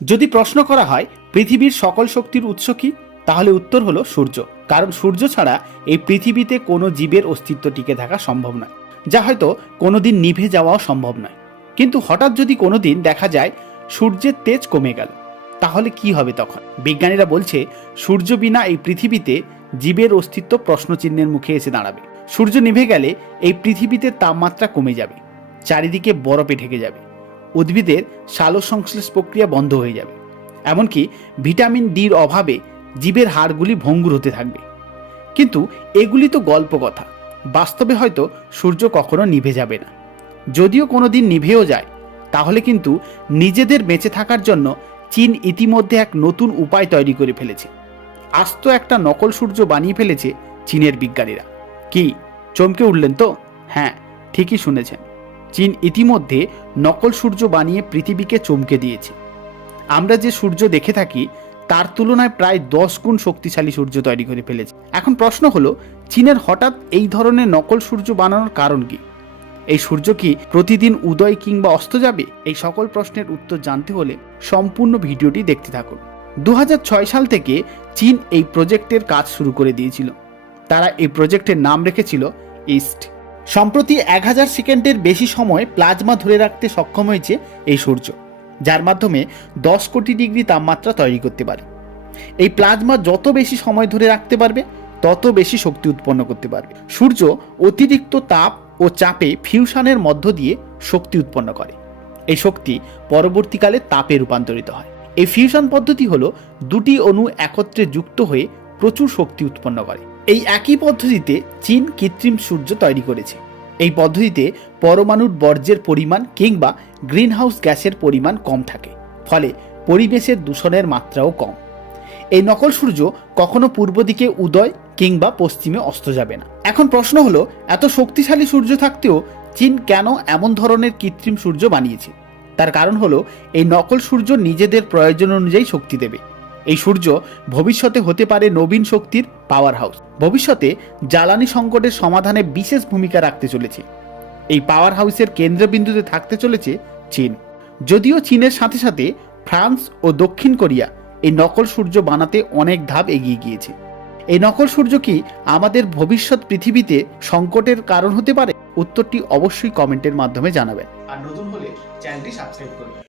যদি প্রশ্ন করা হয়, পৃথিবীর সকল শক্তির উৎস কি? তাহলে উত্তর হলো সূর্য। কারণ সূর্য ছাড়া এই পৃথিবীতে কোনো জীবের অস্তিত্ব টিকে থাকা সম্ভব নয়, যা হয়তো কোনোদিন নিভে যাওয়াও সম্ভব নয়। কিন্তু হঠাৎ যদি কোনোদিন দেখা যায়, সূর্যের তেজ কমে গেল, তাহলে কি হবে তখন? বিজ্ঞানীরা বলছে, সূর্য বিনা এই পৃথিবীতে জীবের অস্তিত্ব প্রশ্নচিহ্নের মুখে এসে দাঁড়াবে। সূর্য নিভে গেলে এই পৃথিবীতে তাপমাত্রা কমে যাবে, চারিদিকে বরফে ঢেকে যাবে। উদ্ভিদের সালোক সংশ্লেষ প্রক্রিয়া বন্ধ হয়ে যাবে। এমনকি ভিটামিন ডির অভাবে জীবের হাড়গুলি ভঙ্গুর হতে থাকবে। কিন্তু এগুলি তো গল্প কথা। বাস্তবে হয়তো সূর্য কখনো নিভে যাবে না। যদিও কোনো দিন নিভেও যায়, তাহলে কিন্তু নিজেদের বেঁচে থাকার জন্য চীন ইতিমধ্যে এক নতুন উপায় তৈরি করে ফেলেছে। আস্ত একটা নকল সূর্য বানিয়ে ফেলেছে চীনের বিজ্ঞানীরা। কি, চমকে উঠলেন তো? হ্যাঁ ঠিকই শুনেছেন। চীন ইতিমধ্যে নকল সূর্য বানিয়ে পৃথিবীকে চমকে দিয়েছে। আমরা যে সূর্য দেখে থাকি, তার তুলনায় প্রায় দশ গুণ শক্তিশালী সূর্য তৈরি করে ফেলেছে। এখন প্রশ্ন হলো, চীনের হঠাৎ এই ধরনের নকল সূর্য বানানোর কারণ কি? এই সূর্য কি প্রতিদিন উদয় কিংবা অস্ত যাবে? এই সকল প্রশ্নের উত্তর জানতে হলে সম্পূর্ণ ভিডিওটি দেখতে থাকুন। দু হাজার ছয় সাল থেকে চীন এই প্রজেক্টের কাজ শুরু করে দিয়েছিল। তারা এই প্রজেক্টের নাম রেখেছিল ইস্ট। সম্প্রতি এক হাজার সেকেন্ডের বেশি সময় প্লাজমা ধরে রাখতে সক্ষম হয়েছে এই সূর্য, যার মাধ্যমে দশ কোটি ডিগ্রি তাপমাত্রা তৈরি করতে পারে। এই প্লাজমা যত বেশি সময় ধরে রাখতে পারবে, তত বেশি শক্তি উৎপন্ন করতে পারবে। সূর্য অতিরিক্ত তাপ ও চাপে ফিউশনের মধ্য দিয়ে শক্তি উৎপন্ন করে। এই শক্তি পরবর্তীকালে তাপে রূপান্তরিত হয়। এই ফিউশন পদ্ধতি হলো দুটি অণু একত্রে যুক্ত হয়ে প্রচুর শক্তি উৎপন্ন করে। এই একই পদ্ধতিতে চীন কৃত্রিম সূর্য তৈরি করেছে। এই পদ্ধতিতে পরমাণুর বর্জ্যের পরিমাণ কিংবা গ্রিনহাউস গ্যাসের পরিমাণ কম থাকে, ফলে পরিবেশের দূষণের মাত্রাও কম। এই নকল সূর্য কখনো পূর্ব দিকে উদয় কিংবা পশ্চিমে অস্ত যাবে না। এখন প্রশ্ন হলো, এত শক্তিশালী সূর্য থাকতেও চীন কেন এমন ধরনের কৃত্রিম সূর্য বানিয়েছে? তার কারণ হলো, এই নকল সূর্য নিজেদের প্রয়োজন অনুযায়ী শক্তি দেবে। এই সূর্য ভবিষ্যতে হতে পারে নবীন শক্তির পাওয়ার হাউস ভবিষ্যতে জ্বালানি সংকটের সমাধানে বিশেষ ভূমিকা রাখতে চলেছে। এই পাওয়ার হাউসের কেন্দ্রবিন্দুতে থাকতে চলেছে চীন। যদিও চীনের সাথে সাথে ফ্রান্স ও দক্ষিণ কোরিয়া এই নকল সূর্য বানাতে অনেক ধাপ এগিয়ে গিয়েছে। এই নকল সূর্য কি আমাদের ভবিষ্যৎ পৃথিবীতে সংকটের কারণ হতে পারে? উত্তরটি অবশ্যই কমেন্টের মাধ্যমে জানাবেন। আর নতুন হলে চ্যানেলটি সাবস্ক্রাইব করবেন।